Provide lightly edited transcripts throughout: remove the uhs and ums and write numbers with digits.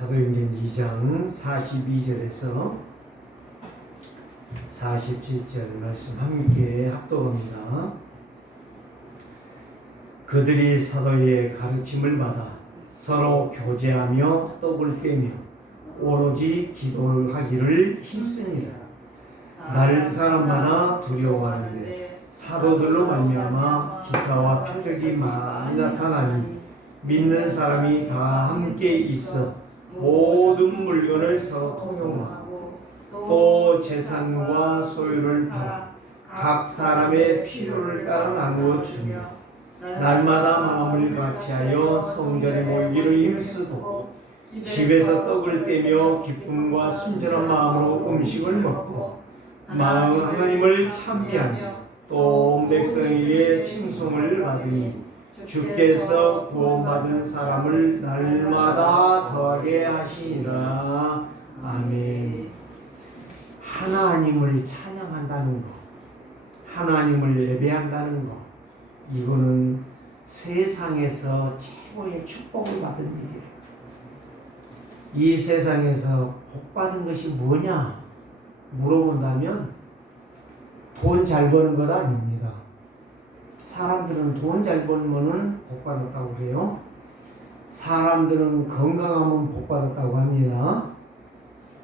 사도행전 2장 42절에서 47절 말씀 함께 합독합니다. 그들이 사도의 가르침을 받아 서로 교제하며 떡을 떼며 오로지 기도를 하기를 힘쓰니라. 날 사람마다 두려워하는데 사도들로 말미암아 기사와 표적이 많이 나타나니 믿는 사람이 다 함께 있어 모든 물건을 서로 통용하고 또 재산과 소유를 팔아 각 사람의 필요를 따라 나누어 주며 날마다 마음을 같이하여 성전에 모이기를 힘쓰고 집에서 떡을 떼며 기쁨과 순전한 마음으로 음식을 먹고 마음 하나님을 찬미하며 또 백성에게 칭송을 받으니 주께서 구원받은 사람을 날마다 더하게 하시니라. 아멘. 하나님을 찬양한다는 것, 하나님을 예배한다는 것, 이거는 세상에서 최고의 축복을 받은 일이에요. 이 세상에서 복받은 것이 뭐냐 물어본다면 돈 잘 버는 것 아닙니다. 사람들은 돈 잘 벌면은 복받았다고 그래요. 사람들은 건강하면 복받았다고 합니다.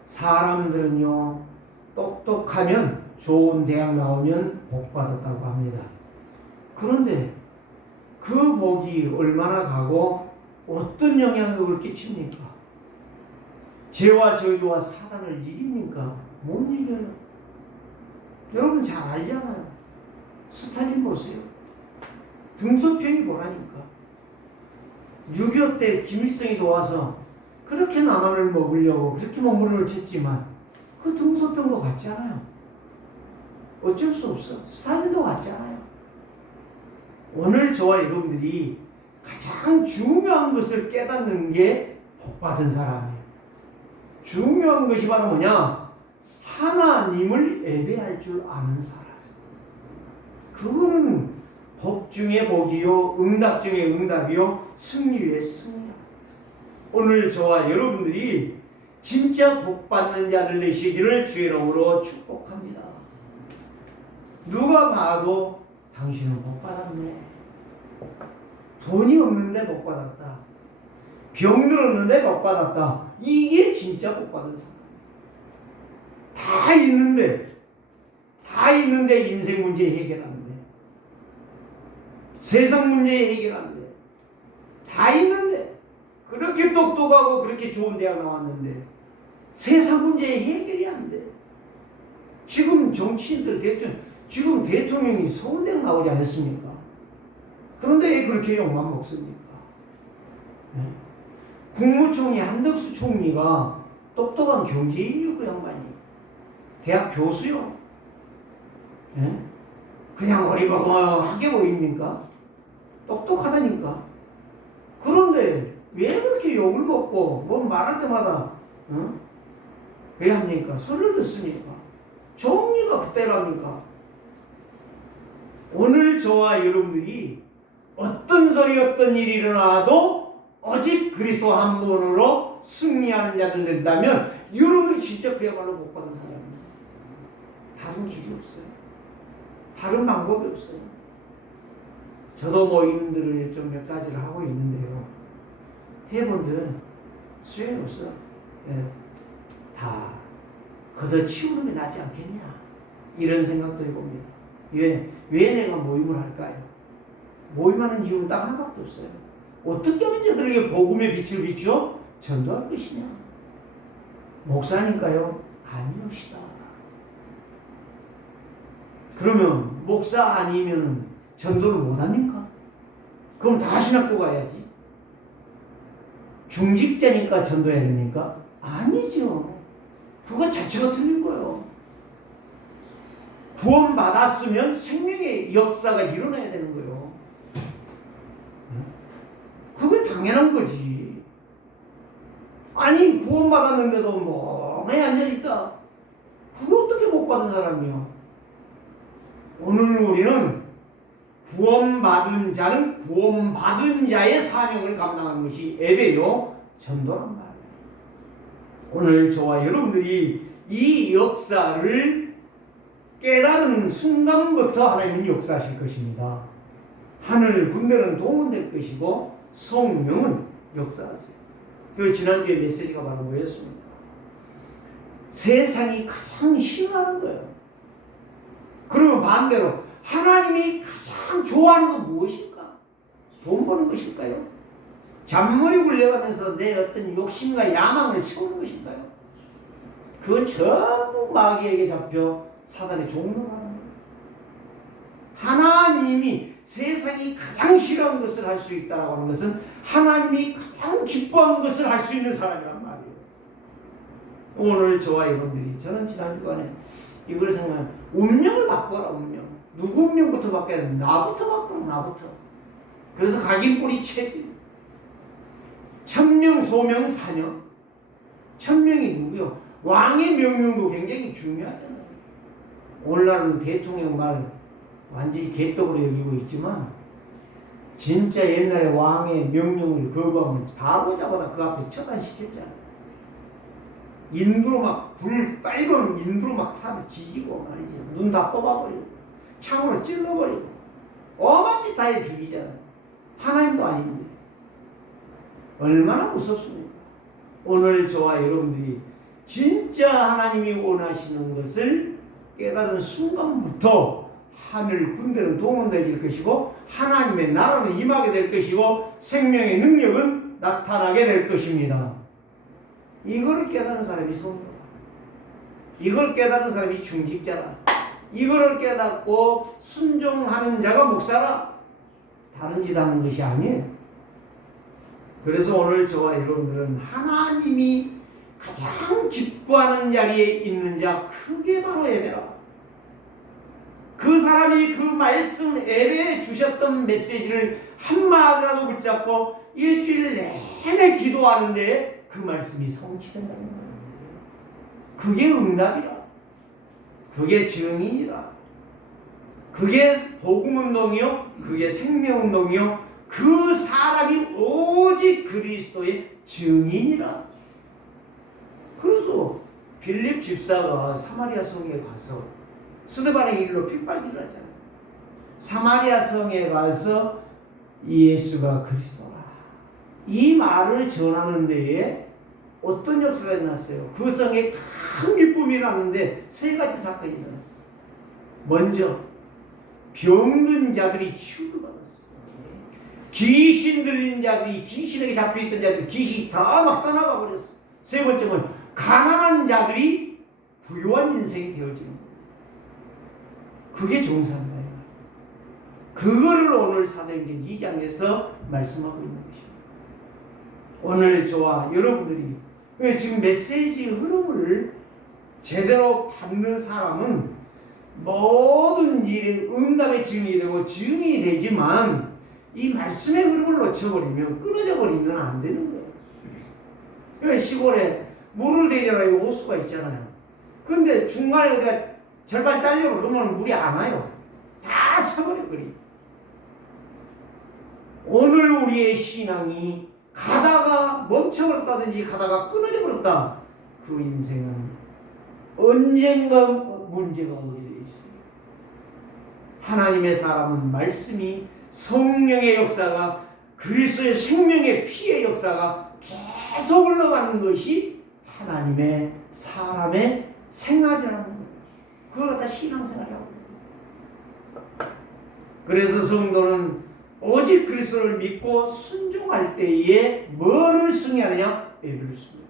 사람들은요 똑똑하면 좋은 대학 나오면 복받았다고 합니다. 그런데 그 복이 얼마나 가고 어떤 영향력을 끼칩니까? 죄와 저주와 사단을 이깁니까? 못 이겨요. 여러분 잘 알잖아요. 스탈린 보세요. 등소평이 뭐라니까. 6.25 때 김일성이 와서 그렇게 남한을 먹으려고 그렇게 몸부림을 쳤지만 그 등소평도 같지 않아요. 어쩔 수 없어. 스탈린도 같지 않아요. 오늘 저와 여러분들이 가장 중요한 것을 깨닫는 게 복받은 사람이에요. 중요한 것이 바로 뭐냐? 하나님을 예배할 줄 아는 사람. 그거는 복 중에 복이요, 응답 중에 응답이요, 승리 위에 승리야. 오늘 저와 여러분들이 진짜 복받는 자들 되시기를 주의 이름으로 축복합니다. 누가 봐도 당신은 복받았네. 돈이 없는데 복받았다. 병들었는데 복받았다. 이게 진짜 복받은 사람. 다 있는데 인생 문제 해결하는데, 세상 문제 해결하는데, 다 있는데, 그렇게 똑똑하고 그렇게 좋은 대학 나왔는데 세상 문제 해결이 안 돼. 지금 정치인들 지금 대통령이 서울대 나오지 않았습니까? 그런데 왜 그렇게 욕만 먹습니까? 네? 국무총리 한덕수 총리가 똑똑한 경제인이요, 그 양반이. 대학 교수요. 네? 그냥 어리버리하게 보입니까? 똑똑하다니까. 그런데 왜 그렇게 욕을 먹고 뭐 말할 때마다 왜 합니까? 소리를 듣습니까? 정리가 그때랍니까? 오늘 저와 여러분들이 어떤 소리 어떤 일이 일어나도 오직 그리스도 한 분으로 승리하는 자들 된다면 여러분이 진짜 그야말로 못 받은 사람입니다. 다른 길이 없어요. 다른 방법이 없어요. 저도 모임들을 좀 몇 가지를 하고 있는데요. 해본들 소용이 없어. 다 걷어치우는 게 낫지 않겠냐, 이런 생각도 해봅니다. 왜 내가 모임을 할까요? 모임하는 이유는 딱 하나밖에 없어요. 어떻게 하면 저들에게 복음의 빛을 비추어 전도할 것이냐. 목사니까요? 아니옵시다. 그러면 목사 아니면 전도를 못합니까? 그럼 다 신학교 가야지. 중직자니까 전도해야 됩니까? 아니죠. 그거 자체가 틀린 거예요. 구원받았으면 생명의 역사가 일어나야 되는 거예요. 그게 당연한 거지. 아니 구원받았는데도 멍하니 앉아있다. 그게 어떻게 복받은 사람이요? 오늘 우리는 구원받은 자는 구원받은 자의 사명을 감당하는 것이 예배요, 전도란 말이에요. 오늘 저와 여러분들이 이 역사를 깨달은 순간부터 하나님은 역사하실 것입니다. 하늘 군대는 동원될 것이고 성령은 역사하세요. 그 지난주에 메시지가 바로 뭐였습니까? 세상이 가장 싫어하는 거예요. 그러면 반대로 하나님이 가장 좋아하는 건 무엇일까? 돈 버는 것일까요? 잔머리 굴려가면서 내 어떤 욕심과 야망을 채우는 것일까요? 그건 전부 마귀에게 잡혀 사단의 종로가 하는 거예요. 하나님이 세상이 가장 싫어하는 것을 할 수 있다고 하는 것은 하나님이 가장 기뻐하는 것을 할 수 있는 사람이란 말이에요. 오늘 저와 여러분들이, 저는 지난 주간에 이걸 생각하면 운명을 바꿔라. 운명. 누구 운명부터 바꿔야 돼? 나부터 바꿔라. 나부터. 그래서 각인뿌리 책임. 천명, 소명, 사명. 천명이 누구요? 왕의 명령도 굉장히 중요하잖아요. 오늘날은 대통령 말 완전히 개떡으로 여기고 있지만 진짜 옛날에 왕의 명령을 거부하면 바로 잡아다 그 앞에 처단시켰잖아요. 인두로 막 불 빨간 인두로 막 사람 지지고 말이지. 눈 다 뽑아버리고 창으로 찔러버리고 엄한 짓 다 해 죽이잖아요. 하나님도 아닌데 얼마나 무섭습니까? 오늘 저와 여러분들이 진짜 하나님이 원하시는 것을 깨달은 순간부터 하늘 군대는 동원되질 것이고 하나님의 나라는 임하게 될 것이고 생명의 능력은 나타나게 될 것입니다. 이걸 깨달은 사람이 성도다. 이걸 깨달은 사람이 중직자라. 이걸 깨닫고 순종하는 자가 목사라. 다른 짓 하는 것이 아니에요. 그래서 오늘 저와 여러분들은 하나님이 가장 기뻐하는 자리에 있는 자 크게 바로 예배라. 그 사람이 그 말씀 예배에 주셨던 메시지를 한마디라도 붙잡고 일주일 내내 기도하는데 그 말씀이 성취된다는 거예요. 그게 응답이라. 그게 증인이라. 그게 복음운동이요. 그게 생명운동이요. 그 사람이 오직 그리스도의 증인이라. 그래서 빌립 집사가 사마리아 성에 가서 스데반의 일로 핍박이 일어났잖아요. 사마리아 성에 가서 예수가 그리스도라. 이 말을 전하는 데에 어떤 역사가 일어났어요? 그 성에 큰 기쁨이 일어났는데 세 가지 사건이 일어났어요. 먼저 병든 자들이 치유를 받았어요. 귀신 들린 자들이, 귀신에게 잡혀있던 자들이 귀신이 다 막 떠나가 버렸어요. 세 번째는 가난한 자들이 부유한 인생이 되어지는 거예요. 그게 정상이에요. 그거를 오늘 사도행전 2장에서 말씀하고 있는 것입니다. 오늘 저와 여러분들이 지금 메시지 흐름을 제대로 받는 사람은 모든 일에 응답의 증인이 되고 증인이 되지만 이 말씀의 흐름을 놓쳐버리면 끊어져 버리면 안 되는 거예요. 그러니까 시골에 물을 대잖아요. 호수가 있잖아요. 그런데 중간에 우리가 절반 잘려 그러면 물이 안 와요. 다 서버려버려. 오늘 우리의 신앙이 가다가 멈춰버렸다든지 가다가 끊어져 버렸다. 그 인생은 언젠가 문제가 오게 되어 있습니다. 하나님의 사람은 말씀이 성령의 역사가 그리스도의 생명의 피의 역사가 계속 흘러가는 것이 하나님의 사람의 생활이라는 거예요. 그걸 갖다 신앙생활이라고. 그래서 성도는 오직 그리스도를 믿고 순종할 때에 뭐를 승리하느냐? 예배를 승리합니다.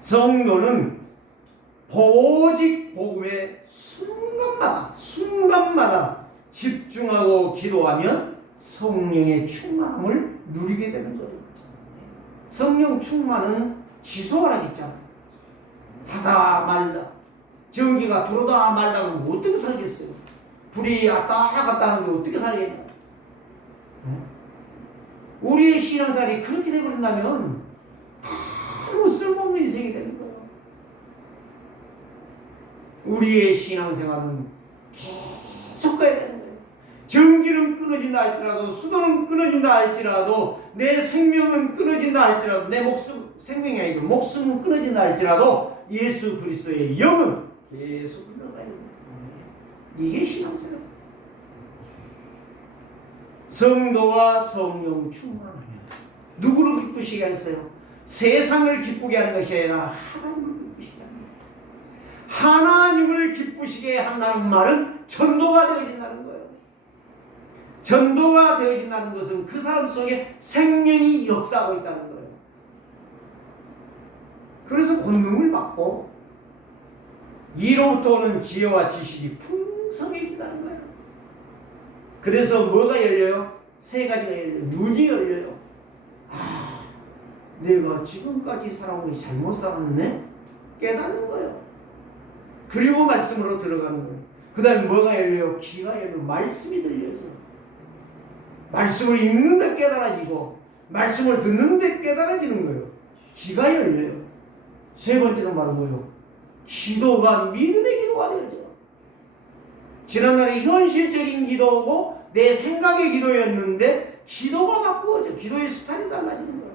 성도는 오직 복음의 순간마다 집중하고 기도하면 성령의 충만함을 누리게 되는 거예요. 성령 충만은 지속하라고 했잖아요. 하다 말다. 전기가 들어오다 말다 하면 어떻게 살겠어요? 불이 왔다 갔다 하는데 어떻게 살겠냐? 우리의 신앙생활이 그렇게 되버린다면 아무 쓸모없는 인생이 되는 거예요. 우리의 신앙생활은 계속 가야 되는 거예요. 전기는 끊어진다 할지라도, 수도는 끊어진다 할지라도, 내 생명은 끊어진다 할지라도, 내 목숨, 생명이 아니고 목숨은 끊어진다 할지라도 예수 그리스도의 영은 계속 흘러가야 된다. 이게 신앙생활. 성도와 성령 충만하면 누구를 기쁘시게 하겠어요? 세상을 기쁘게 하는 것이 아니라 하나님을 기쁘시게 합니다. 하나님을 기쁘시게 한다는 말은 전도가 되어진다는 거예요. 전도가 되어진다는 것은 그 사람 속에 생명이 역사하고 있다는 거예요. 그래서 권능을 받고 이로부터 오는 지혜와 지식이 풍성해진다는 거예요. 그래서 뭐가 열려요? 세 가지가 열려요. 눈이 열려요. 아, 내가 지금까지 살아오니 잘못 살았네? 깨닫는 거예요. 그리고 말씀으로 들어가는 거예요. 그 다음에 뭐가 열려요? 귀가 열려요. 말씀이 들려서 말씀을 읽는데 깨달아지고 말씀을 듣는데 깨달아지는 거예요. 귀가 열려요. 세 번째는 바로 뭐예요? 기도가 믿음의 기도가 되죠. 지난날에 현실적인 기도고 내 생각의 기도였는데 기도가 바꾸어져. 기도의 스타일이 달라지는 거예요.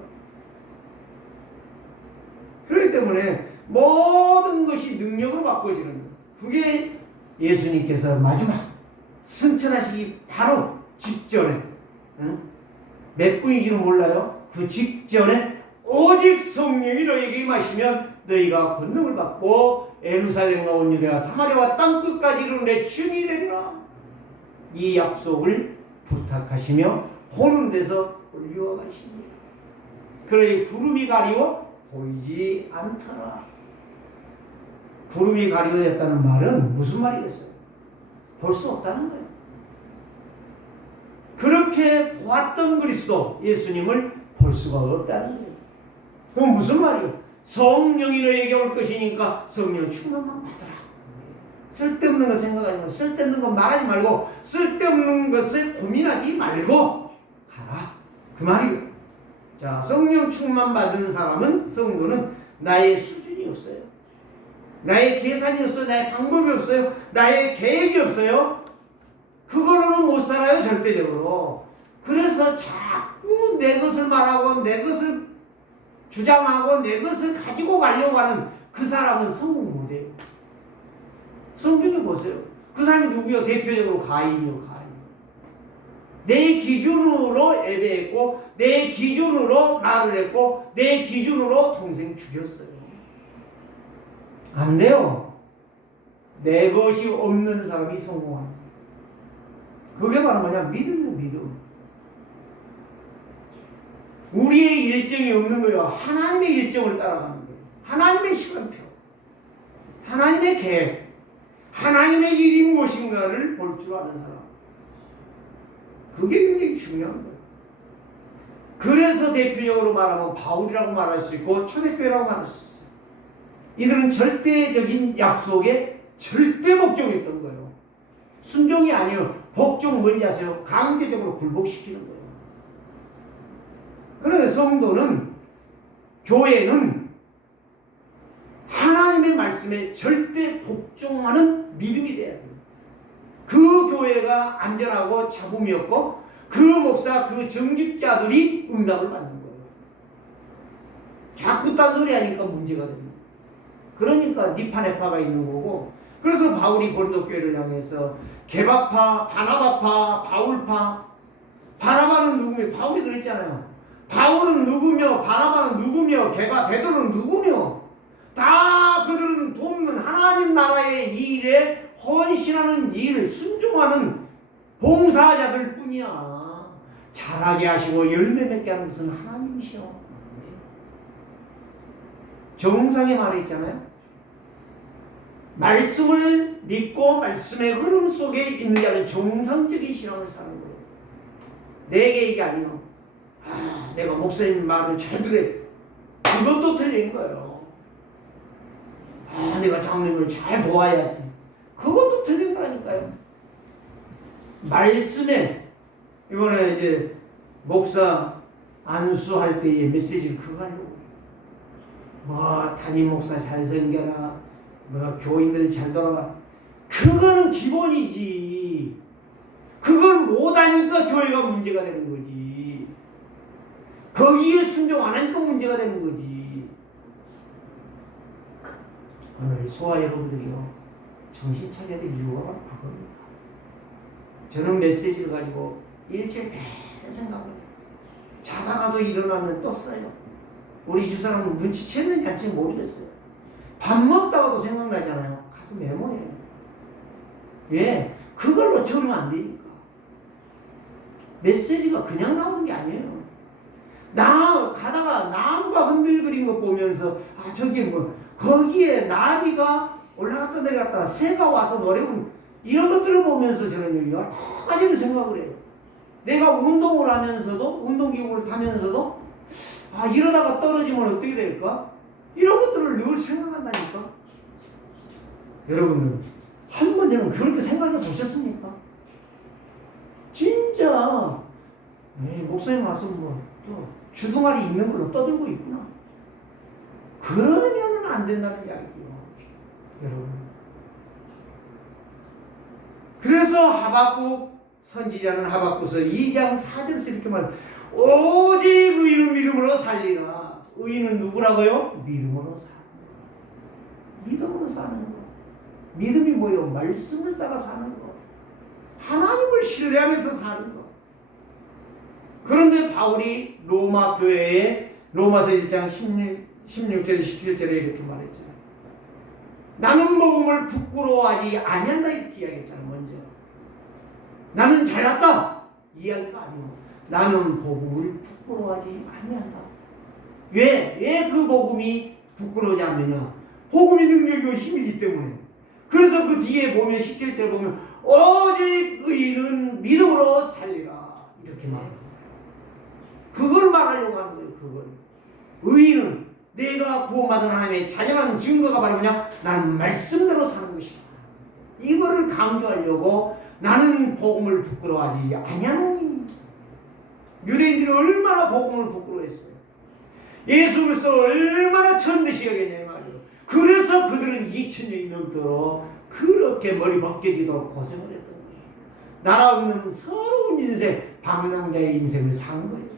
그렇기 때문에 모든 것이 능력으로 바꾸어지는 거예요. 그게 예수님께서 마지막 승천하시기 바로 직전에, 몇 분인지는 몰라요. 그 직전에 오직 성령이 너희에게 임하시면 너희가 권능을 받고 예루살렘과 온 유대와 사마리아와 땅끝까지 이르는 내 증인이 되리라. 이 약속을 부탁하시며 보는 데서 올리워 가십니다. 그러니 구름이 가리워 보이지 않더라. 구름이 가리워졌다는 말은 무슨 말이겠어요? 볼 수 없다는 거예요. 그렇게 보았던 그리스도 예수님을 볼 수가 없다는 거예요. 그럼 무슨 말이에요? 성령이 너에게 올 것이니까 성령 충만만 받아라. 쓸데없는 거 생각하지 말고, 쓸데없는 거 말하지 말고, 쓸데없는 것을 고민하지 말고 가라. 그 말이에요. 자, 성령 충만 받은 사람은, 성도는 나의 수준이 없어요. 나의 계산이 없어요. 나의 방법이 없어요. 나의 계획이 없어요. 그걸로는 못 살아요, 절대적으로. 그래서 자꾸 내 것을 말하고 내 것을 주장하고 내 것을 가지고 가려고 하는 그 사람은 성공 못해요. 성경에 보세요. 그 사람이 누구요? 대표적으로 가인이요, 가인. 내 기준으로 예배했고, 내 기준으로 말을 했고, 내 기준으로 동생 죽였어요. 안 돼요. 내 것이 없는 사람이 성공합니다. 그게 바로 뭐냐? 믿음이에요, 믿음. 우리의 일정이 없는 거예요. 하나님의 일정을 따라가는 거예요. 하나님의 시간표, 하나님의 계획, 하나님의 일이 무엇인가를 볼 줄 아는 사람. 그게 굉장히 중요한 거예요. 그래서 대표적으로 말하면 바울이라고 말할 수 있고 초대교회라고 말할 수 있어요. 이들은 절대적인 약속에 절대 복종했던 거예요. 순종이 아니에요. 복종은 뭔지 아세요? 강제적으로 굴복시키는 거예요. 그래서 성도는, 교회는 하나님의 말씀에 절대 복종하는 믿음이 돼야 돼요. 그 교회가 안전하고 잡음이 없고 그 목사, 그 정직자들이 응답을 받는 거예요. 자꾸 딴소리 하니까 문제가 됩니다. 그러니까 니파네파가 있는 거고, 그래서 바울이 고린도 교회를 향해서 게바파, 바나바파, 바울파. 바나바는 누구며? 바울이 그랬잖아요. 바울은 누구며, 바나바는 누구며, 베드로는 누구며, 다 그들은 돕는 하나님 나라의 일에 헌신하는 일, 순종하는 봉사자들 뿐이야. 잘하게 하시고 열매 맺게 하는 것은 하나님이시오. 정상에 말해 있잖아요. 말씀을 믿고 말씀의 흐름 속에 있는 자는 정상적인 신앙을 사는 거예요. 내 계획이 아니요. 내가 목사님 말을 잘 들어. 그것도 틀린 거예요. 내가 장로님을 잘 도와야지. 그것도 틀린 거라니까요. 말씀에, 이번에 이제 목사 안수할 때의 메시지를 그거 하려고. 담임 목사 잘 섬겨라. 교인들 잘 돌아가. 그거는 기본이지. 그건 못하니까 교회가 문제가 되는 거지. 거기에 순종 안 하니까 문제가 되는 거지. 오늘 소아 여러분들이요, 정신 차려야 될 이유가 바로 그겁니다. 저는 메시지를 가지고 일주일 내내 생각을 해요. 자다가도 일어나면 또 써요. 우리 집사람은 눈치챘는지 안 채는지 모르겠어요. 밥 먹다가도 생각나잖아요. 가서 메모해요. 왜? 그걸로 적으면 안 되니까. 메시지가 그냥 나오는 게 아니에요. 가다가 나무가 흔들거리는 거 보면서, 아, 저기 뭐, 거기에 나비가 올라갔다 내려갔다, 새가 와서 노래 부르는, 이런 것들을 보면서 저는 여러 가지를 생각을 해요. 내가 운동을 하면서도, 운동기구를 타면서도, 아, 이러다가 떨어지면 어떻게 될까? 이런 것들을 늘 생각한다니까. 여러분은 한 번쯤은 그렇게 생각해 보셨습니까? 진짜 목사님 와서 뭐 또 주둥아리 있는 걸로 떠들고 있구나. 그러면은 안 된다는 이야기예요, 여러분. 그래서 하박국 선지자는 하박국서 2장 4절에서 이렇게 말해요. 오직 의인은 믿음으로 살리라. 의인은 누구라고요? 믿음으로 사는 거. 믿음으로 사는 거. 믿음이 뭐예요? 말씀을 따라 사는 거. 하나님을 신뢰하면서 사는 거. 그런데 바울이 로마 교회에 로마서 1장 16절 17절에 이렇게 말했잖아요. 나는 복음을 부끄러워하지 아니한다 이렇게 이야기했잖아요. 먼저 나는 잘났다 이야기가 아니고 나는 복음을 부끄러워하지 아니한다. 왜 그 복음이 부끄러워하지 않느냐? 복음이 능력이고 힘이기 때문에. 그래서 그 뒤에 보면 17절 보면 오직 의인은 믿음으로 살리라 이렇게 말해요. 그걸 말하려고 하는 거예요. 그걸. 의인은 내가 구원받은 하나님의 자녀라는 증거가 바로 뭐냐? 나는 말씀대로 사는 것이다. 이거를 강조하려고 나는 복음을 부끄러워하지 아니하노니. 유대인들이 얼마나 복음을 부끄러워했어요. 예수 그리스도를 얼마나 천대시 여겼냐 말이에요. 그래서 그들은 2000년이 넘도록 그렇게 머리 벗겨지도록 고생을 했던 거예요. 나라 없는 서러운 인생, 방랑자의 인생을 산 거예요.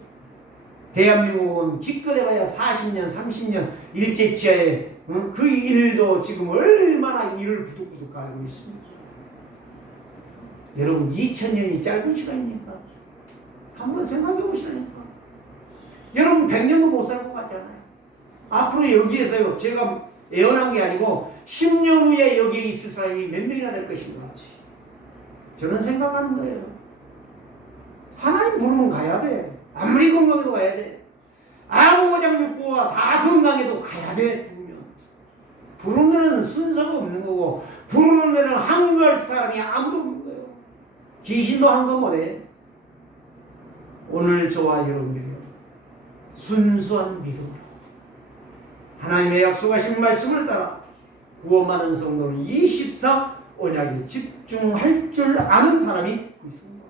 대한민국은 기껏해봐야 40년, 30년 일제치하에 그 일도 지금 얼마나 일을 부득부득 깔고 있습니다. 여러분 2000년이 짧은 시간입니까? 한번 생각해 보시라니까. 여러분 100년도 못 살 것 같잖아요. 앞으로 여기에서요, 제가 예언한 게 아니고 10년 후에 여기에 있을 사람이 몇 명이나 될 것인가. 저는 생각하는 거예요. 하나님 부르면 가야 돼. 아무리 건강해도 가야 돼. 아무 오장육부가 다 건강해도 가야 돼. 부르면. 부르면 순서가 없는 거고, 부르는 데는 한가할 사람이 아무도 없는 거예요. 귀신도 한거 못해. 오늘 저와 여러분들이요, 순수한 믿음으로 하나님의 약속하신 말씀을 따라 구원받은 성도는 24 언약에 집중할 줄 아는 사람이 있습니다.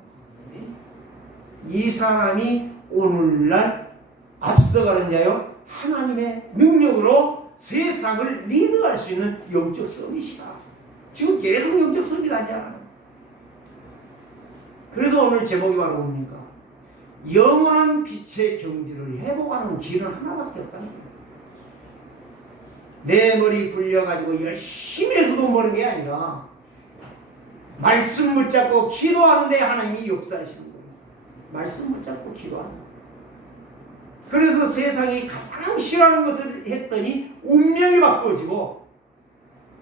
이 사람이 오늘날 앞서가는 자요, 하나님의 능력으로 세상을 리드할 수 있는 영적 서밋이다. 지금 계속 영적 서밋 하잖아요. 그래서 오늘 제목이 바로 뭡니까? 영원한 빛의 경지를 회복하는 길은 하나밖에 없다는 거예요. 내 머리 굴려가지고 열심히 해서 돈 버는 게 아니라 말씀 붙잡고 기도하는데 하나님이 역사하시는 거예요. 말씀 붙잡고 기도하는 거예요. 그래서 세상이 가장 싫어하는 것을 했더니 운명이 바꿔지고,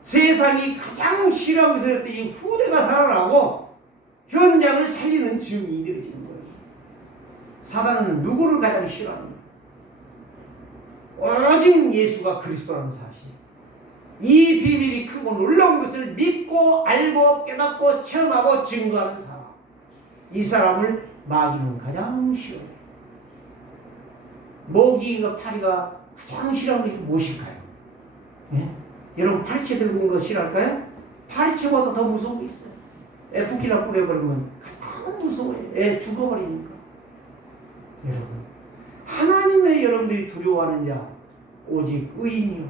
세상이 가장 싫어하는 것을 했더니 후대가 살아나고 현장을 살리는 증인이 되어지는 거예요. 사단은 누구를 가장 싫어하는가? 오직 예수가 그리스도라는 사실. 이 비밀이 크고 놀라운 것을 믿고 알고 깨닫고 체험하고 증거하는 사람. 이 사람을 마귀는 가장 싫어해요. 모기가 파리가 가장 싫어하는 것이 무엇일까요? 네? 여러분 파리채 들고 온 거 싫어할까요? 파리채보다 더 무서운 게 있어요. 에프킬라 뿌려버리면 가장 무서워요. 애 죽어버리니까. 여러분, 하나님의 여러분들이 두려워하는 자 오직 의인이요,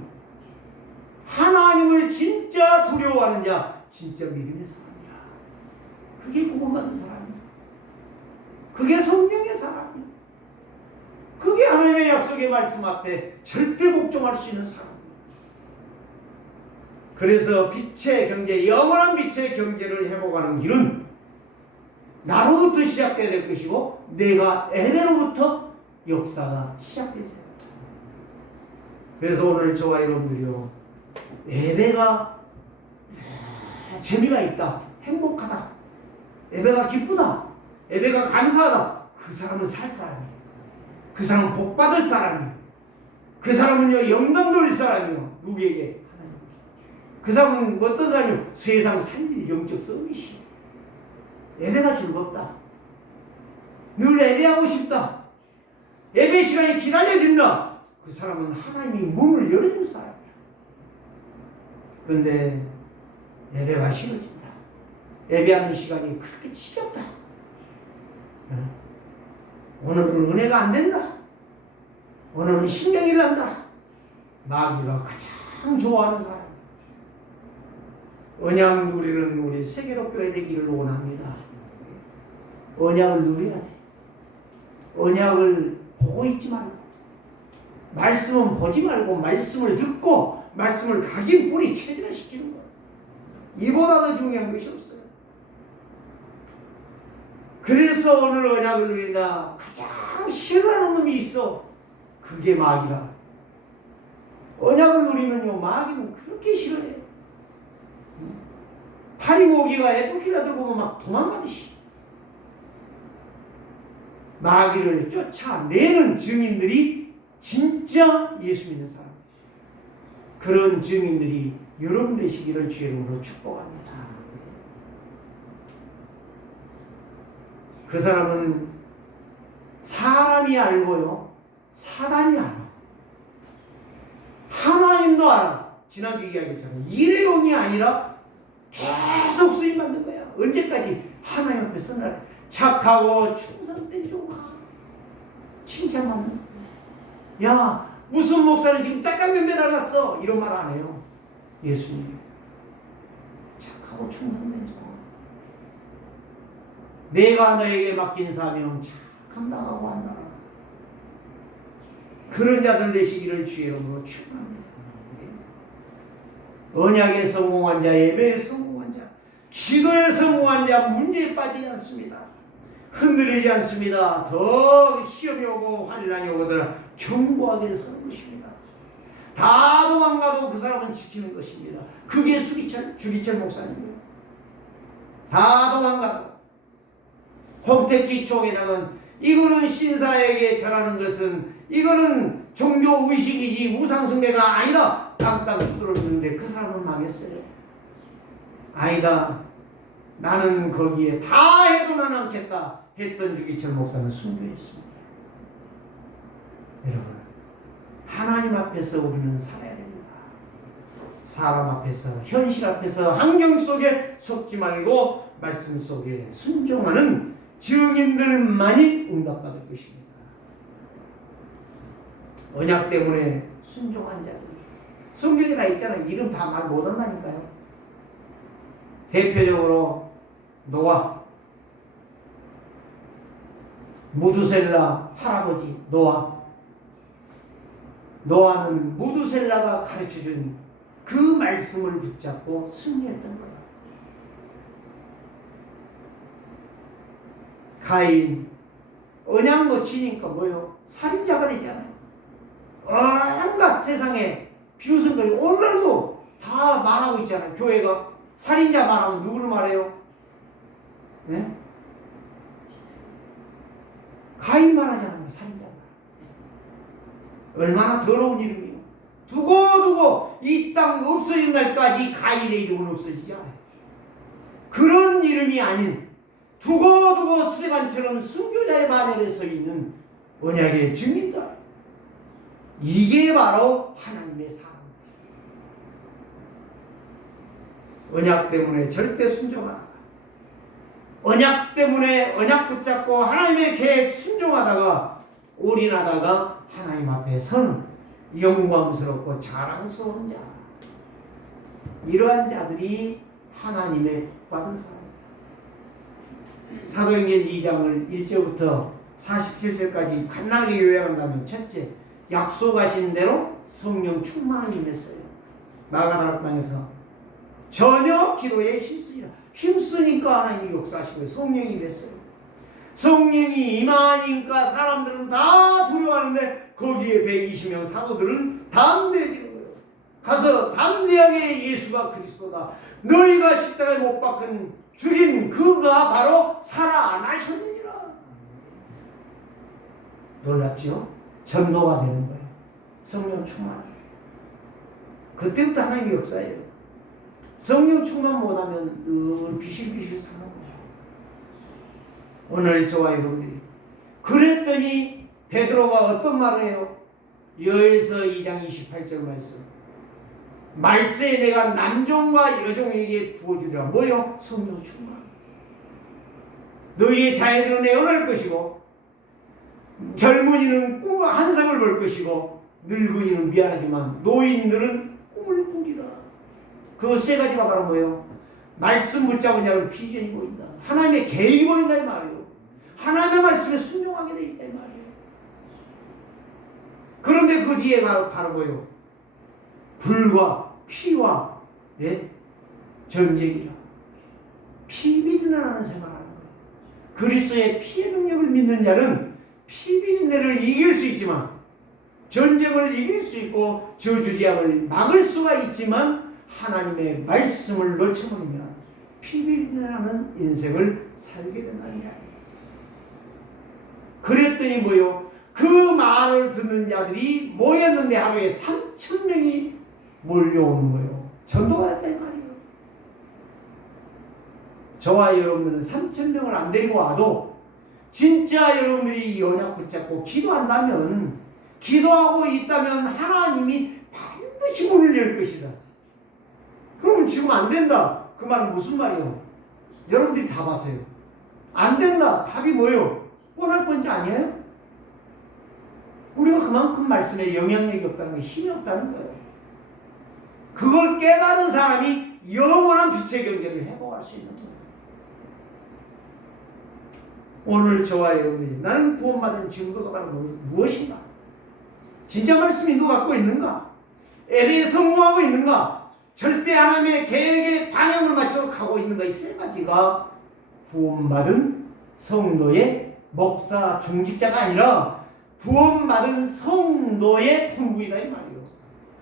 하나님을 진짜 두려워하는 자 진짜 믿음의 사람이야. 그게 구원받은 사람이야. 그게 성령의 사람이에요. 그게 하나님의 약속의 말씀 앞에 절대 복종할 수 있는 사람이에요. 그래서 빛의 경제, 영원한 빛의 경제를 회복하는 길은 나로부터 시작돼야 될 것이고 내가 에베로부터 역사가 시작되죠. 그래서 오늘 저와 여러분들이요, 예배가 재미가 있다, 행복하다, 예배가 기쁘다, 예배가 감사하다, 그 사람은 살 사람이에요. 그 사람은 복 받을 사람이에요. 그 사람은요 영광 돌릴 사람이에요. 누구에게? 하나님께. 그 사람은 어떤 사람이요? 세상 살릴 영적 서밋이에요. 예배가 즐겁다, 늘 예배하고 싶다, 예배 시간이 기다려진다, 그 사람은 하나님이 문을 열어줄 사람이에요. 그런데 예배가 싫어진다, 예배하는 시간이 그렇게 지겹다, 오늘은 은혜가 안 된다, 오늘은 신경이 난다, 마귀가 가장 좋아하는 사람. 언약 누리는 우리 세계로 교회 되기를 원합니다. 언약을 누려야 돼. 언약을 보고 있지 말고, 말씀은 보지 말고 말씀을 듣고 말씀을 각인 뿌리 체질화시키는 거예요. 이보다 더 중요한 것이 없어요. 그래서 오늘 언약을 누린다, 가장 싫어하는 놈이 있어. 그게 마귀라. 언약을 누리면요, 마귀는 그렇게 싫어해요. 파리모기가 애플키가 들고 오면 막 도망가듯이 마귀를 쫓아내는 증인들이 진짜 예수 믿는 사람들. 그런 증인들이 여러분 되시기를 주의 이름으로 축복합니다. 그 사람은 사람이 알고요, 사단이 알아. 하나님도 알아. 지난주 이야기했잖아요. 일회용이 아니라 계속 수입받는 거야. 언제까지? 하나님 앞에 선을 착하고 충성된 종아, 칭찬받는. 야, 무슨 목사는 지금 짜장면 배달 갔어, 이런 말 안 해요. 예수님 착하고 충성된 종아, 내가 너에게 맡긴 사명 잘 감당하고 한다. 그런 자들 되시기를 주의 이름으로 축원합니다. 언약에 성공한 자, 예배에 성공한 자, 기도에 성공한 자 문제에 빠지지 않습니다. 흔들리지 않습니다. 더 시험이 오고 환난이 오거든 견고하게 서는 것입니다. 다 도망가도 그 사람은 지키는 것입니다. 그게 주기철 목사님이에요. 다 도망가도. 홍택기 총회장은 이거는 신사에게 절하는 것은 이거는 종교 의식이지 우상숭배가 아니다, 땅땅 두드러졌는데 그 사람은 망했어요. 아니다, 나는 거기에 다 해도 난 않겠다 했던 주기철 목사는 순교했습니다. 여러분, 하나님 앞에서 우리는 살아야 됩니다. 사람 앞에서, 현실 앞에서, 환경 속에 속지 말고 말씀 속에 순종하는 증인들만이 응답받을 것입니다. 언약 때문에 순종한 자들, 성경에 다 있잖아요. 이름 다 말 못한다니까요. 대표적으로 노아, 무두셀라 할아버지 노아. 노아는 무두셀라가 가르쳐준 그 말씀을 붙잡고 승리했던 거예요. 가인, 언약 놓치니까 뭐요? 살인자가 되잖아요. 온갖 세상에 비웃음거리, 오늘도 다 말하고 있잖아요. 교회가 살인자 말하면 누구를 말해요? 네? 가인 말하잖아요. 살인자 말. 얼마나 더러운 이름이에요. 두고두고 이 땅 없어진 날까지 가인의 이름은 없어지지 않아요. 그런 이름이 아닌 두고두고 스데반처럼 순교자의 반열에 서 있는 언약의 증인들. 이게 바로 하나님의 사람들. 언약 때문에 절대 순종하다가, 언약 때문에 언약 붙잡고 하나님의 계획 순종하다가 올인하다가 하나님 앞에 서는 영광스럽고 자랑스러운 자, 이러한 자들이 하나님의 복받은 사람입니다. 사도행전 2장을 1절부터 47절까지 간단하게 요약한다면, 첫째, 약속하신 대로 성령 충만을 임했어요. 마가다락방에서 전혀 기도에 힘쓰니까 하나님이 역사하시고요. 성령이 임했어요. 성령이 임하니까 사람들은 다 두려워하는데 거기에 120명 사도들은 담대해지는 거예요. 가서 담대하게 예수가 그리스도다, 너희가 십자가에 못 박은 죽인 그가 바로 살아나셨느니라. 놀랍죠? 전도가 되는 거예요. 성령 충만. 그때부터 하나님의 역사예요. 성령 충만 못하면 늘 비실비실 사는 거예요. 오늘 저와 여러분들이 그랬더니 베드로가 어떤 말을 해요? 여에서 2장 28절 말씀, 말세에 내가 남종과 여종에게 부어주리라. 뭐요? 성령 충만. 너희의 자녀들은 애원할 것이고, 젊은이는 꿈 환상을 볼 것이고, 늙은이는 미안하지만 노인들은 꿈을 꾸리라. 그 세 가지가 바로 뭐예요? 말씀 붙잡은 자는 비전이 보인다. 하나님의 계획이 보인다 이 말이에요. 하나님의 말씀에 순종하게 돼 있다 이 말이에요. 그런데 그 뒤에 바로 뭐예요? 불과 피와 전쟁이라. 피비린내라는 생각을 하는 거예요. 그리스도의 피의 능력을 믿는 자는 피비린내를 이길 수 있지만, 전쟁을 이길 수 있고 저주지향을 막을 수가 있지만, 하나님의 말씀을 놓쳐버리면 피비린내라는 인생을 살게 된다는 이야기예요. 그랬더니 뭐요? 그 말을 듣는 자들이 모였는데 하루에 3,000명이 몰려오는 거예요. 전도가 됐다 이 말이에요. 저와 여러분들은 3,000명을 안 데리고 와도 진짜 여러분들이 연약 붙잡고 기도한다면, 기도하고 있다면 하나님이 반드시 문을 열 것이다. 그러면 지금 안 된다. 그 말은 무슨 말이에요? 여러분들이 다 봤어요. 안 된다. 답이 뭐예요? 뻔할 뻔지 아니에요? 우리가 그만큼 말씀에 영향력이 없다는 게, 힘이 없다는 거예요. 그걸 깨달은 사람이 영원한 빛의 경제를 회복할 수 있는 거예요. 오늘 저와 여러분이 나는 구원받은 증거가 바로 무엇인가? 진짜 말씀이 너 갖고 있는가? 애리에 성공하고 있는가? 절대 하나님의 계획에 방향을 맞춰 가고 있는가? 이 세 가지가 구원받은 성도의 목사 중직자가 아니라 구원받은 성도의 본부이다 이 말이에요.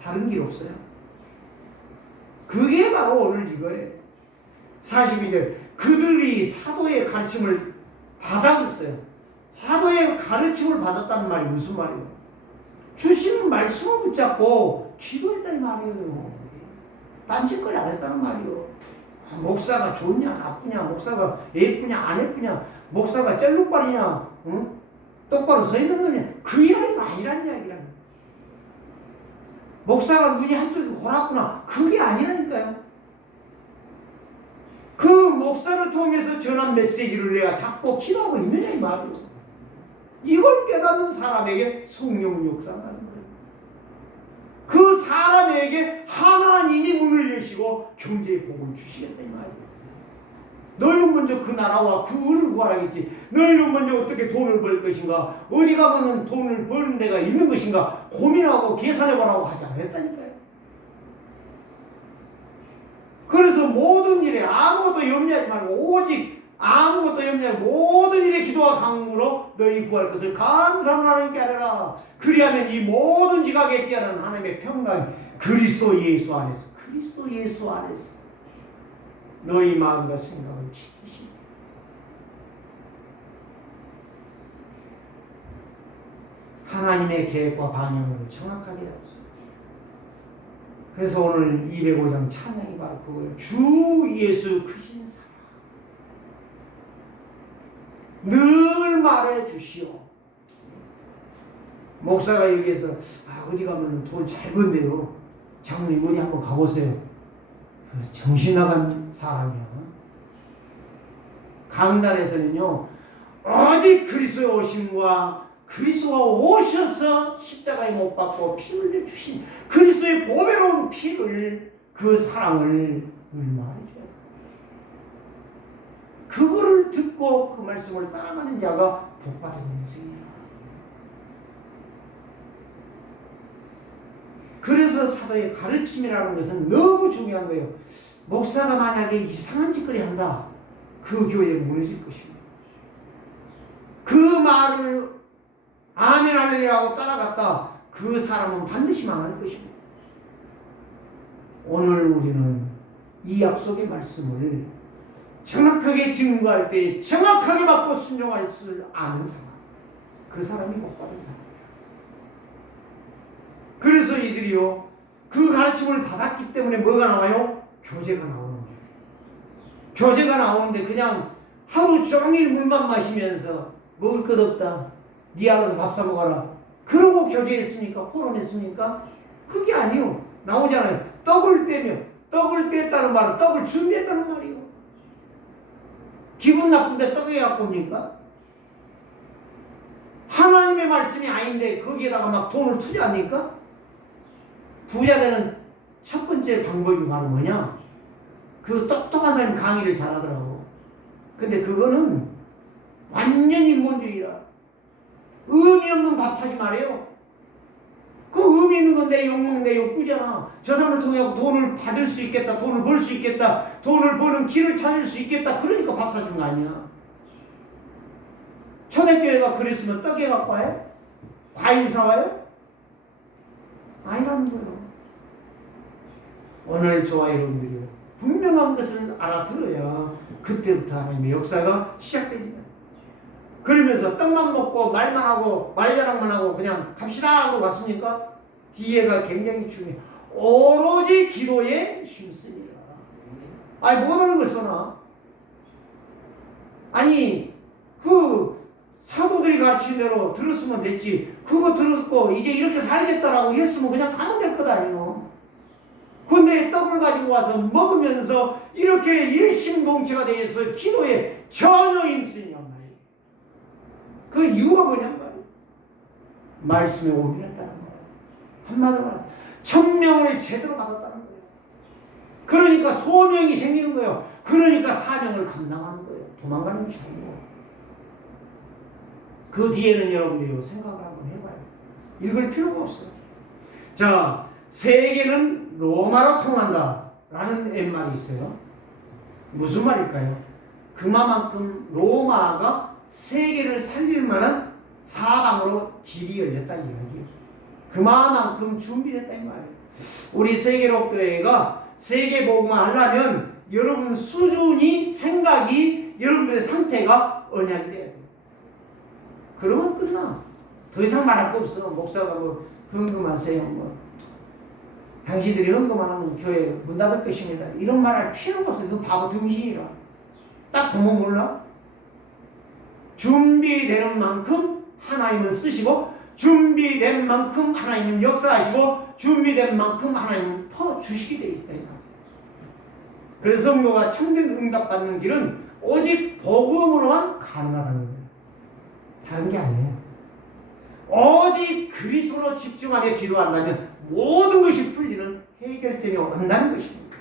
다른 길 없어요. 그게 바로 오늘 이거예요. 42절, 그들이 사도의 가르침을 받았어요. 사도의 가르침을 받았다는 말이 무슨 말이에요? 주시는 말씀을 붙잡고 기도했다 이 말이에요. 딴짓거리 안 했다는 말이에요. 목사가 좋냐 나쁘냐, 목사가 예쁘냐 안 예쁘냐, 목사가 짤룩발이냐, 응? 똑바로 서 있는 거냐, 그 이야기가 아니란 이야기라는. 목사가 눈이 한쪽이 골았구나, 그게 아니라니까요. 그 목사를 통해서 전한 메시지를 내가 잡고 기도하고 있느냐 이 말이에요. 이걸 깨닫는 사람에게 성령은 역사한다는 거예요. 그 사람에게 하나님이 문을 여시고 경제의 복을 주시겠다 이 말이에요. 너희는 먼저 그 나라와 그 의를 구하라겠지. 너희는 먼저 어떻게 돈을 벌 것인가, 어디 가면 돈을 버는 데가 있는 것인가 고민하고 계산해보라고 하지 않았다니까요. 그래서 모든 일에 아무것도 염려하지 말고, 오직 아무것도 염려하지 모든 일에 기도와 간구로 너희 구할 것을 감사하는 하나님께 하라. 그리하면 이 모든 지각에 뛰어난 하나님의 평강이 그리스도 예수 안에서, 그리스도 예수 안에서 너희 마음과 생각을 지키시니. 하나님의 계획과 방향을 정확하게 잡으세요. 그래서 오늘 205장 찬양이 바로 그거예요. 주 예수 크신 사랑 늘 말해 주시오. 목사가 여기에서 어디 가면 돈 잘 번대요. 장로님 어디 한번 가보세요. 그 정신 나간 사람이야. 강단에서는요, 오직 그리스도의 오심과 그리스도가 오셔서 십자가에 못 박고 피 흘려 주신 그리스도의 보배로운 피를, 그 사랑을 늘 말해줘야 돼. 그거를 듣고 그 말씀을 따라가는 자가 복받은 인생이야. 그래서 사도의 가르침이라는 것은 너무 중요한 거예요. 목사가 만약에 이상한 짓거리 한다, 그 교회 무너질 것입니다. 그 말을 아멘 할렐루야 하고 따라갔다, 그 사람은 반드시 망할 것입니다. 오늘 우리는 이 약속의 말씀을 정확하게 증거할 때 정확하게 받고 순종할 줄 아는 사람, 그 사람이 복받은 사람이에요. 그래서 이들이요, 그 가르침을 받았기 때문에 뭐가 나와요? 교제가 나오는 거예요. 교제가 나오는데 그냥 하루 종일 물만 마시면서 먹을 것 없다, 네 알아서 밥 사 먹어라, 그러고 교제했습니까? 포럼했습니까? 그게 아니요. 나오잖아요. 떡을 떼며, 떡을 뗐다는 말은 떡을 준비했다는 말이요. 기분 나쁜데 떡에 갖고 옵니까? 하나님의 말씀이 아닌데 거기에다가 막 돈을 투자합니까? 부자 되는 첫 번째 방법이 바로 뭐냐? 그 똑똑한 사람이 강의를 잘하더라고. 근데 그거는 완전히 인본주의라. 의미 없는 밥 사지 말아요. 그 의미 있는 건 내 욕먹는 내 욕구잖아. 저 사람을 통해 돈을 받을 수 있겠다, 돈을 벌 수 있겠다, 돈을 버는 길을 찾을 수 있겠다, 그러니까 밥 사준 거 아니야. 초대교회가 그랬으면 떡에 갖고 와요? 과일 사와요? 아니라는 거예요. 오늘 저와 여러분들이요, 분명한 것을 알아들어야 그때부터 하나님의 역사가 시작됩니다. 그러면서 떡만 먹고 말만 하고 말자랑만 하고 그냥 갑시다 하고 갔습니까? 뒤에가 굉장히 중요해요. 오로지 기도에 힘쓰니라. 아니 뭐라는 걸 써나? 아니 그 사도들이 가르친 대로 들었으면 됐지. 그거 들었고 이제 이렇게 살겠다라고 했으면 그냥 가면 될 것 아니에요. 근데 떡을 가지고 와서 먹으면서 이렇게 일심동체가 되어 있어 기도에 전혀 힘쓰냐 말이에요. 그 이유가 뭐냐는 말이에요. 말씀에 올인했다는 거예요. 한마디로 말해서 천명을 제대로 받았다는 거예요. 그러니까 소명이 생기는 거예요. 그러니까 사명을 감당하는 거예요. 도망가는 것이 아니고. 그 뒤에는 여러분들이 생각을 한번 해봐요. 읽을 필요가 없어요. 자, 세계는 로마로 통한다 라는 옛말이 있어요. 무슨 말일까요? 그만큼 로마가 세계를 살릴 만한 사방으로 길이 열렸다는 이야기예요. 그만큼 준비됐다 이 말이에요. 우리 세계로교회가 세계복음화 하려면 여러분 수준이, 생각이, 여러분들의 상태가 언약이 돼야 돼요. 그러면 끝나. 더 이상 말할 거 없어. 목사가 뭐 헌금하세요, 뭐 당신들이 헌금만 하면 교회 문 닫을 것입니다, 이런 말 할 필요가 없어. 그 바보 등신이라. 딱 보면 몰라? 준비되는 만큼 하나님은 쓰시고, 준비된 만큼 하나님은 역사하시고, 준비된 만큼 하나님은 퍼주시게 되어 있다. 그래서 성도가 참된 응답받는 길은 오직 복음으로만 가능하다는 거예요. 다른 게 아니에요. 오직 그리스도로 집중하며 기도한다면 모든 것이 풀리는 해결점이 온다는 것입니다.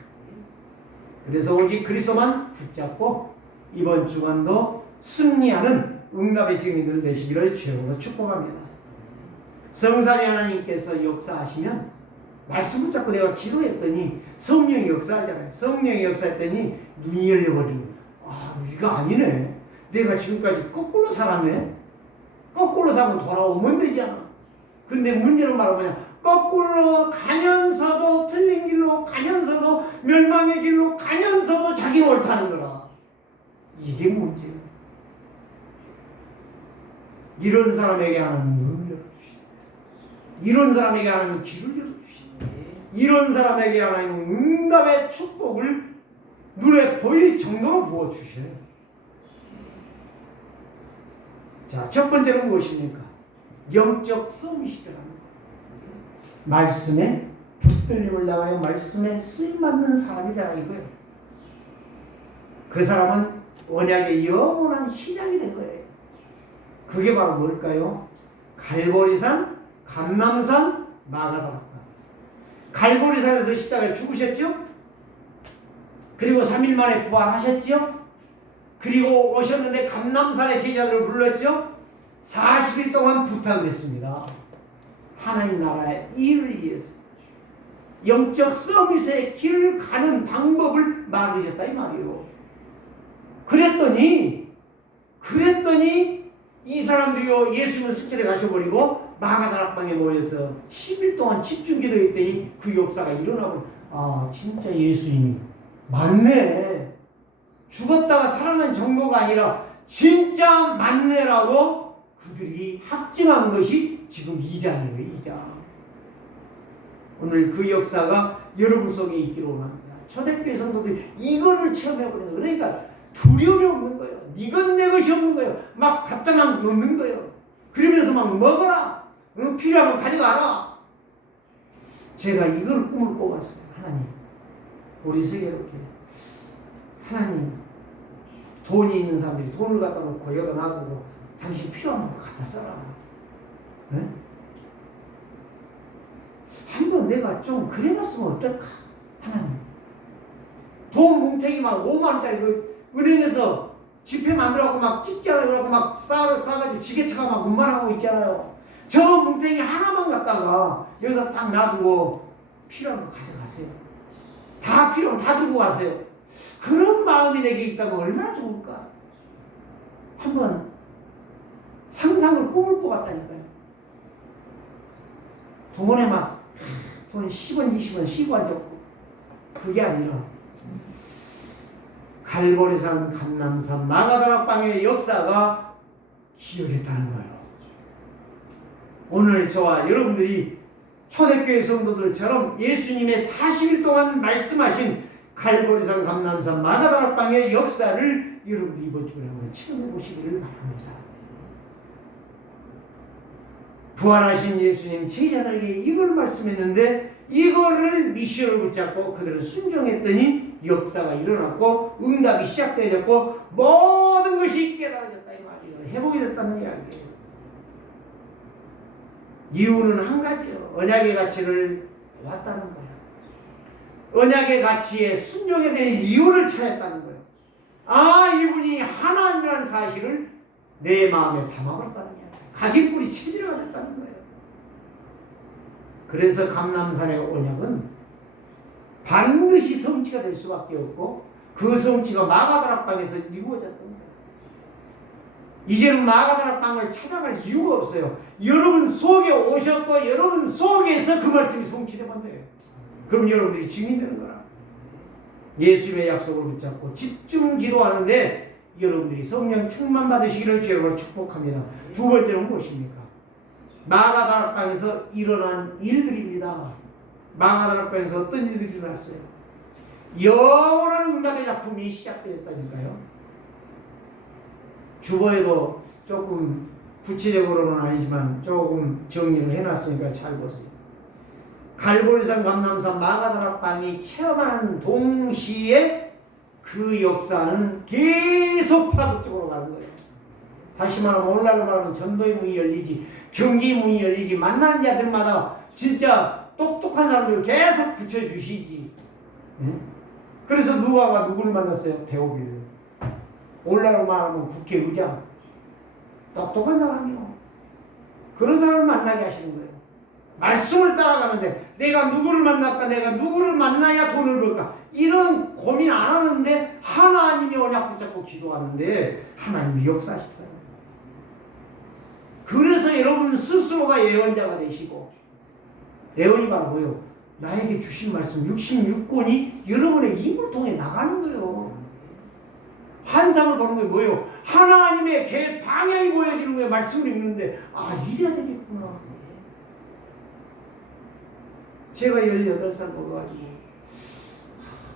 그래서 오직 그리스도만 붙잡고 이번 주간도 승리하는 응답의 증인들 되시기를 주님으로 축복합니다. 성삼위 하나님께서 역사하시면 말씀 붙잡고 내가 기도했더니 성령이 역사하잖아요. 성령이 역사했더니 눈이 열려버리고, 아 이거 아니네. 내가 지금까지 거꾸로 살았네. 거꾸로 살면 돌아오면 되잖아. 근데 문제는 바로 뭐냐? 거꾸로 가면서도 틀린 길로 가면서도 멸망의 길로 가면서도 자기 옳다는 거라. 이게 문제야. 이런 사람에게 하나님 눈을 열어주시네. 이런 사람에게 하나님 길을 열어주시네. 이런 사람에게 하나님 응답의 축복을 눈에 보일 정도로 부어주셔요. 자, 첫 번째는 무엇입니까? 영적 서밋이라는 거예요. 말씀에 붙들림을 당하여 말씀에 쓰임받는 사람이 되라 이거예요. 그 사람은 언약의 영원한 시작이 된 거예요. 그게 바로 뭘까요? 갈보리산, 감람산, 마가다락방. 갈보리산에서 십자가에 죽으셨죠? 그리고 3일 만에 부활하셨죠? 그리고 오셨는데 감람산의 제자들을 불렀죠. 40일 동안 부탁을 했습니다. 하나님 나라의 일을 위해서 영적 서밋의 길을 가는 방법을 말해줬다 이 말이에요. 그랬더니 이 사람들이요 예수님을 승천에 가셔버리고 마가다락방에 모여서 10일 동안 집중 기도했더니 그 역사가 일어나고, 아 진짜 예수님이 맞네, 죽었다가 살아난 정도가 아니라 진짜 맞네라고 그들이 확증한 것이 지금 2장이에요. 2장. 오늘 그 역사가 여러분 속에 있기를 원합니다. 초대교회 성도들이 이거를 체험해보는 거예요. 그러니까 두려움이 없는 거예요. 이건 내 것이 없는 거예요. 막 갖다 막 놓는 거예요. 그러면서 막 먹어라, 필요하면 가져가라. 제가 이걸 꿈을 꿔봤어요. 하나님, 우리 세계롭게 하나님, 돈이 있는 사람들이 돈을 갖다 놓고 여기다 놔두고 당신 필요하면 갖다 써라. 네? 한번 내가 좀 그래봤으면 어떨까? 하나님, 돈 뭉탱이 막 5만원짜리 그 은행에서 지폐 만들어갖고 막 찍잖아요. 그러고 막 싸가지고 지게차가 막 운반하고 있잖아요. 저 뭉탱이 하나만 갖다가 여기다 딱 놔두고 필요한 거 가져가세요. 다 필요하면 다 두고 가세요. 그런 마음이 내게 있다면 얼마나 좋을까? 한번 상상을 꿈을 꿔봤다니까요. 돈에 막 돈 10원 20원 쉬고 앉았고, 그게 아니라 갈보리산, 감람산, 마가다락방의 역사가 기억했다는 거예요. 오늘 저와 여러분들이 초대교회 성도들처럼 예수님의 40일 동안 말씀하신 갈보리산, 감람산, 마가다락방의 역사를 여러분들이 이번 주에 한번 체험해 보시기를 바랍니다. 부활하신 예수님 제자들에게 이걸 말씀했는데 이거를 미션을 붙잡고 그들은 순종했더니 역사가 일어났고 응답이 시작되었고 모든 것이 깨달아졌다 이 말이에요. 회복이 됐다는 이야기예요. 이유는 한 가지요. 언약의 가치를 보았다는 거예요. 언약의 가치에 순종에 대한 이유를 찾았다는 거예요. 아, 이분이 하나님이라는 사실을 내 마음에 담아버렸다는 이야기예요. 각인뿌리 체질화가 됐다는 거예요. 그래서 감람산의 언약은 반드시 성취가 될 수밖에 없고 그 성취가 마가다락방에서 이루어졌던 거예요. 이제는 마가다락방을 찾아갈 이유가 없어요. 여러분 속에 오셨고 여러분 속에서 그 말씀이 성취되면 돼요. 그럼 여러분들이 증인되는 거라. 예수님의 약속을 붙잡고 집중 기도하는데 여러분들이 성령 충만 받으시기를 주님으로 축복합니다. 두 번째는 무엇입니까? 마가다락방에서 일어난 일들입니다. 마가다락방에서 어떤 일들이 일어났어요? 영원한 응답의 작품이 시작되었다니까요. 주보에도 조금 구체적으로는 아니지만 조금 정리를 해놨으니까 잘 보세요. 갈보리산, 감람산, 마가다락방이 체험하는 동시에 그 역사는 계속 파격적으로 가는 거예요. 다시 말하면 오늘날로 말하면 전도의 문이 열리지, 경기의 문이 열리지, 만나는 자들마다 진짜 똑똑한 사람들을 계속 붙여주시지. 응? 그래서 누가가 누구를 만났어요? 데오빌을. 오늘날로 말하면 국회의장. 똑똑한 사람이요. 그런 사람을 만나게 하시는 거예요. 말씀을 따라가는데 내가 누구를 만날까, 내가 누구를 만나야 돈을 벌까, 이런 고민 안 하는데 하나님이 언약 붙잡고 기도하는데 하나님이 역사하시더라고요. 그래서 여러분 스스로가 예언자가 되시고, 예언이 바로 뭐예요? 나에게 주신 말씀 66권이 여러분의 입을 통해 나가는 거예요. 환상을 보는 게 뭐예요? 하나님의 방향이 보여지는 거예요. 말씀을 읽는데 아, 이래야 되겠구나. 제가 18살 먹어가지고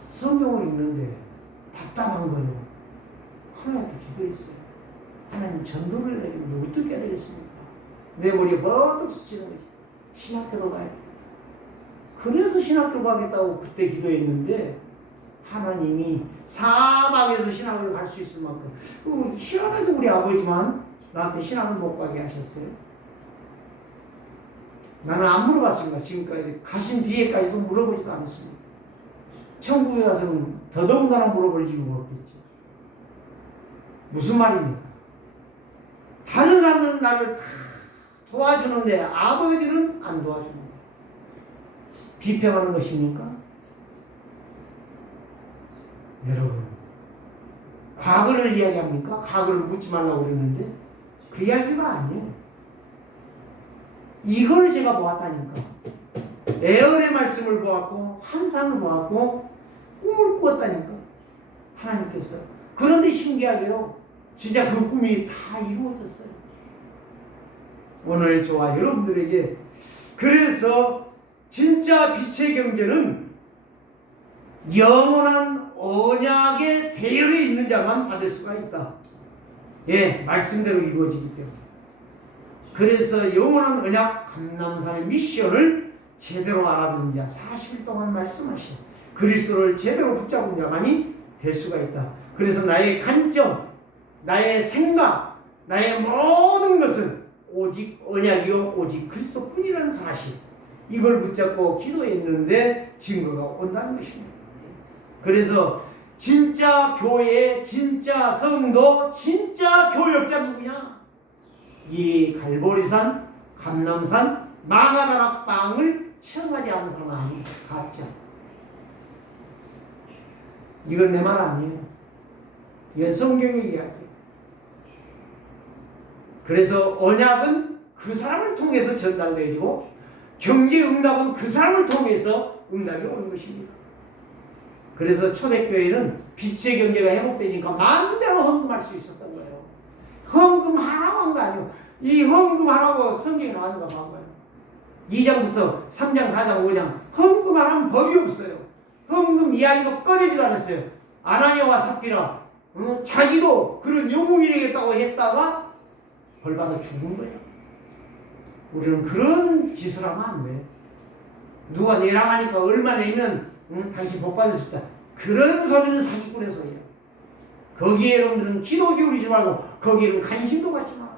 성경을 읽는데 답답한 거예요. 하나님께 기도했어요. 하나님 전도를 해야 되겠는데 어떻게 해야 되겠습니까? 내 머리에 버뜩 스치는 것이 신학교로 가야 되겠다. 그래서 신학교 가겠다고 그때 기도했는데 하나님이 사막에서 신학을 갈 수 있을 만큼, 희한하게 우리 아버지만 나한테 신학을 못 가게 하셨어요. 나는 안 물어봤습니다. 지금까지 가신 뒤에까지도 물어보지도 않았습니다. 천국에 가서는 더더군다나 물어볼 이유가 없겠죠. 무슨 말입니까? 다른 사람들은 나를 다 도와주는데 아버지는 안 도와주는 거예요. 비평하는 것입니까? 여러분, 과거를 이야기합니까? 과거를 묻지 말라고 그랬는데 그 이야기가 아니에요. 이걸 제가 보았다니까. 에언의 말씀을 보았고 환상을 보았고 꿈을 꾸었다니까. 하나님께서. 그런데 신기하게요, 진짜 그 꿈이 다 이루어졌어요. 오늘 저와 여러분들에게 그래서 진짜 빛의 경제는 영원한 언약의 대열에 있는 자만 받을 수가 있다. 예, 말씀대로 이루어지기 때문에. 그래서 영원한 언약 감람산의 미션을 제대로 알아듣는 자, 40일 동안 말씀하신 그리스도를 제대로 붙잡은 자만이 될 수가 있다. 그래서 나의 관점, 나의 생각, 나의 모든 것은 오직 언약이요 오직 그리스도뿐이라는 사실, 이걸 붙잡고 기도했는데 증거가 온다는 것입니다. 그래서 진짜 교회, 진짜 성도, 진짜 교역자 누구냐? 이 갈보리산, 감람산, 마가다락방을 체험하지 않은 사람은 아니에요. 가짜. 이건 내 말 아니에요. 이건 성경의 이야기예요. 그래서 언약은 그 사람을 통해서 전달되어지고 경제 응답은 그 사람을 통해서 응답이 오는 것입니다. 그래서 초대교회는 빛의 경제가 회복되니까 마음대로 헌금할 수 있었던 거예요. 헌금 하나고 한 거 아니에요. 이 헌금 하나고 성경에 나왔는가 봐봐요. 2장부터 3장, 4장, 5장 헌금 안 하면 법이 없어요. 헌금 이야기도 꺼내지도 않았어요. 아나니아와 삽비라 자기도 그런 영웅이 되겠다고 했다가 벌받아 죽은 거예요. 우리는 그런 짓을 하면 안 돼. 누가 내랑 하니까 얼마 내면 당신 복 받을 수 있다. 그런 소리는 사기꾼의 소리예요. 거기에 여러분들은 기도 기울이지 말고 거기에는 관심도 갖지 마.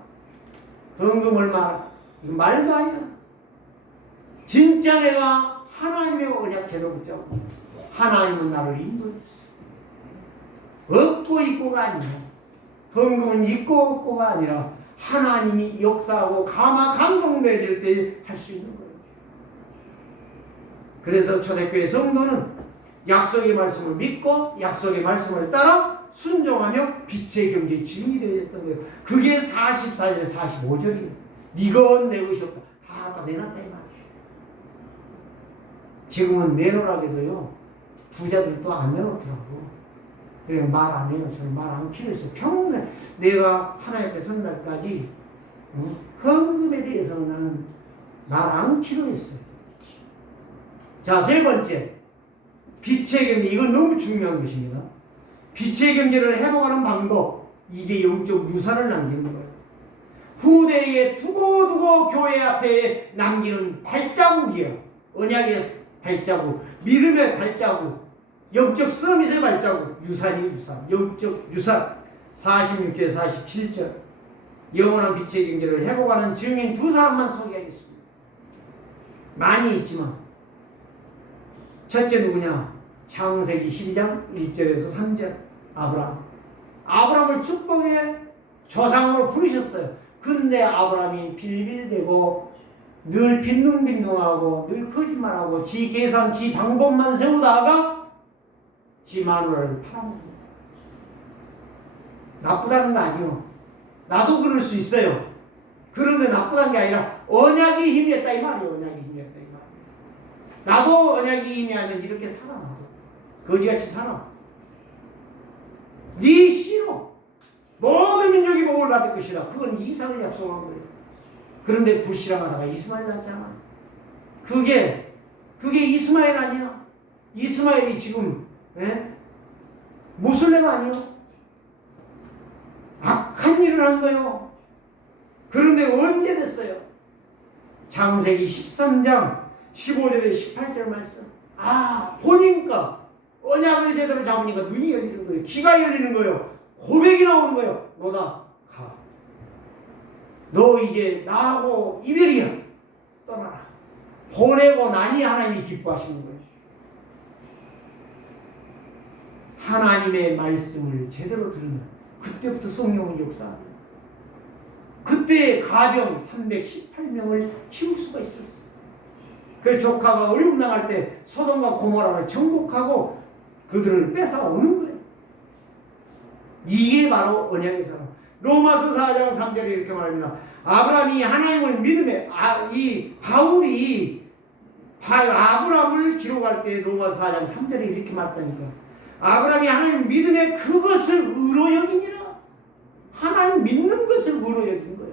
헌금 얼마? 이거 말도 아니야. 진짜 내가 하나님의 언약 제대로 붙잡고 하나님은 나를 인도해 주세요. 없고 있고가 아니야. 헌금은 있고 없고가 아니라 하나님이 역사하고 감동되어질 때 할 수 있는 거예요. 그래서 초대교회 성도는 약속의 말씀을 믿고 약속의 말씀을 따라 순종하며 빛의 경제의 증인이 되었던 거예요. 그게 44절 45절이에요. 네가 내 것이 없다. 다 갖다 내놨다 이 말이에요. 지금은 내놓으라게도요 부자들도 안 내놓더라고. 그냥 말 안 해요. 저는 말 안 필요했어요. 평생 내가 하나님 앞에 선 날까지 헌금에 대해서는 나는 말 안 필요했어요. 자, 세 번째, 빛의 경제. 이건 너무 중요한 것입니다. 빛의 경제를 회복하는 방법, 이게 영적 유산을 남기는 거예요. 후대에 두고두고 교회 앞에 남기는 발자국이에요. 언약의 발자국, 믿음의 발자국, 영적 서밋의 발자국, 유산이 유산, 영적 유산. 46절 47절 영원한 빛의 경제를 회복하는 증인 두 사람만 소개하겠습니다. 많이 있지만 첫째 누구냐? 창세기 12장 1절에서 3절 아브라함을 축복의 조상으로 부르셨어요. 근데 아브라함이 빌빌대고 늘 빈둥빈둥하고 늘 거짓말하고 지 계산 지 방법만 세우다가 지 마누라를 팔아먹습니다. 나쁘다는 거 아니요. 나도 그럴 수 있어요. 그런데 나쁘다는 게 아니라 언약이 힘이 있다 이 말이에요. 언약이 힘이 있다 이 말이에요. 나도 언약이 힘이 하면 이렇게 살아. 나도 거지같이 살아. 네 씨로 모든 민족이 복을 받을 것이라. 그건 이삭을 약속한 거예요. 그런데 불신앙하다가 이스마엘 낳잖아. 그게 이스마엘 아니야. 이스마엘이 지금 무슬림 아니요. 악한 일을 한 거예요. 그런데 언제 됐어요? 창세기 13장 15절에 18절 말씀. 보니까 언약을 제대로 잡으니까 눈이 열리는 거예요. 귀가 열리는 거예요. 고백이 나오는 거예요. 너다 가. 너 이제 나하고 이별이야. 떠나라. 보내고 나니 하나님이 기뻐하시는 거예요. 하나님의 말씀을 제대로 들으면 그때부터 성령은 역사합니다. 그때 가병 318명을 키울 수가 있었어요. 그 조카가 어려움 당할 때 소돔과 고모라를 정복하고 그들을 뺏어오는 거예요. 이게 바로 언약의 사람. 로마서 4장 3절에 이렇게 말합니다. 아브라함이 하나님을 믿음에 이 바울이 아브라함을 기록할 때 로마서 4장 3절에 이렇게 말했다니까. 아브라함이 하나님을 믿음에 그것을 의로 여기니라. 하나님 믿는 것을 의로 여긴 거예요.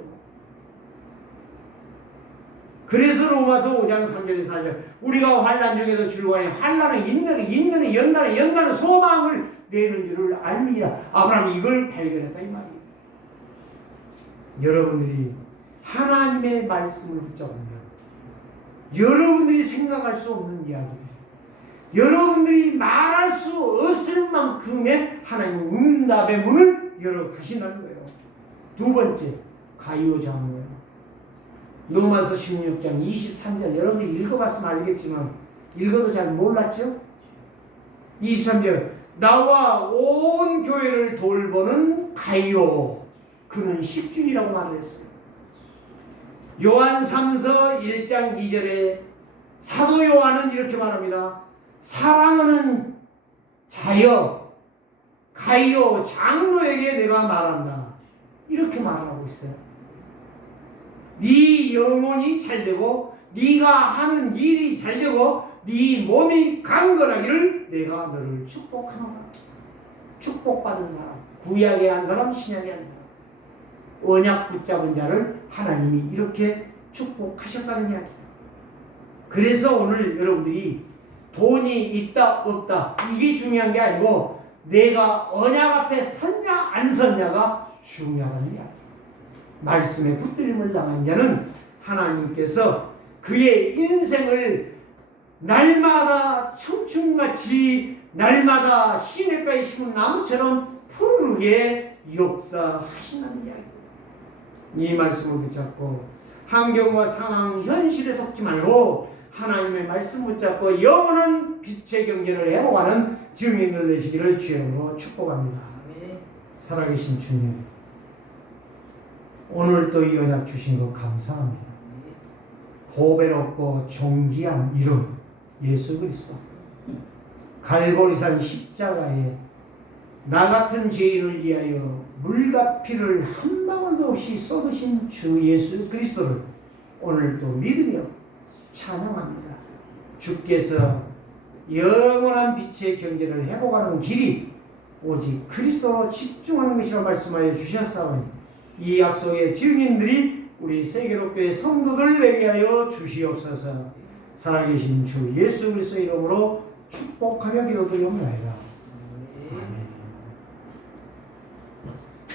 그래서 로마서 5장 3절에 4절 우리가 환난 중에도 즐거워하니 환난은 인내는 연단은 소망을 내는 줄을 알미라. 아브라함이 이걸 발견했다 이 말이에요. 여러분들이 하나님의 말씀을 붙잡으면 여러분들이 생각할 수 없는 이야기들, 여러분들이 말할 수 없을 만큼의 하나님의 응답의 문을 열어 가신다는 거예요. 두 번째, 가이오 장로예요. 로마서 16장 23절 여러분들이 읽어봤으면 알겠지만 읽어도 잘 몰랐죠? 23절 나와 온 교회를 돌보는 가이오 그는 식준이라고 말을 했어요. 요한 3서 1장 2절에 사도 요한은 이렇게 말합니다. 사랑하는 자여 가이오 장로에게 내가 말한다. 이렇게 말하고 있어요. 네 영혼이 잘되고 네가 하는 일이 잘되고 네 몸이 강건하기를 내가 너를 축복하노라. 축복받은 사람, 구약의 한 사람, 신약의 한 사람, 언약 붙잡은 자를 하나님이 이렇게 축복하셨다는 이야기예요. 그래서 오늘 여러분들이 돈이 있다 없다 이게 중요한 게 아니고 내가 언약 앞에 섰냐 안 섰냐가 중요하다는 이야기예요. 말씀에 붙들림을 당한 자는 하나님께서 그의 인생을 날마다 청춘같이 날마다 시냇가에 심은 나무처럼 푸르게 역사하신다는 이야기예요. 이 말씀을 붙잡고 환경과 상황, 현실에 속지 말고 하나님의 말씀 붙잡고 영원한 빛의 경계를 회복하는 증인을 내시기를 주님으로 축복합니다. 살아계신 주님, 오늘 또 이 언약 주신 것 감사합니다. 보배롭고 존귀한 이름 예수 그리스도, 갈보리산 십자가에 나 같은 죄인을 위하여 물과 피를 한 방울도 없이 쏟으신 주 예수 그리스도를 오늘도 믿으며 찬양합니다. 주께서 영원한 빛의 경계를 회복하는 길이 오직 그리스도로 집중하는 것이라고 말씀하여 주셨사오니 이 약속의 증인들이 우리 세계로교회 성도들 되게 하여 주시옵소서. 살아계신 주 예수 그리스도 이름으로 축복하며 기도드리옵나이다.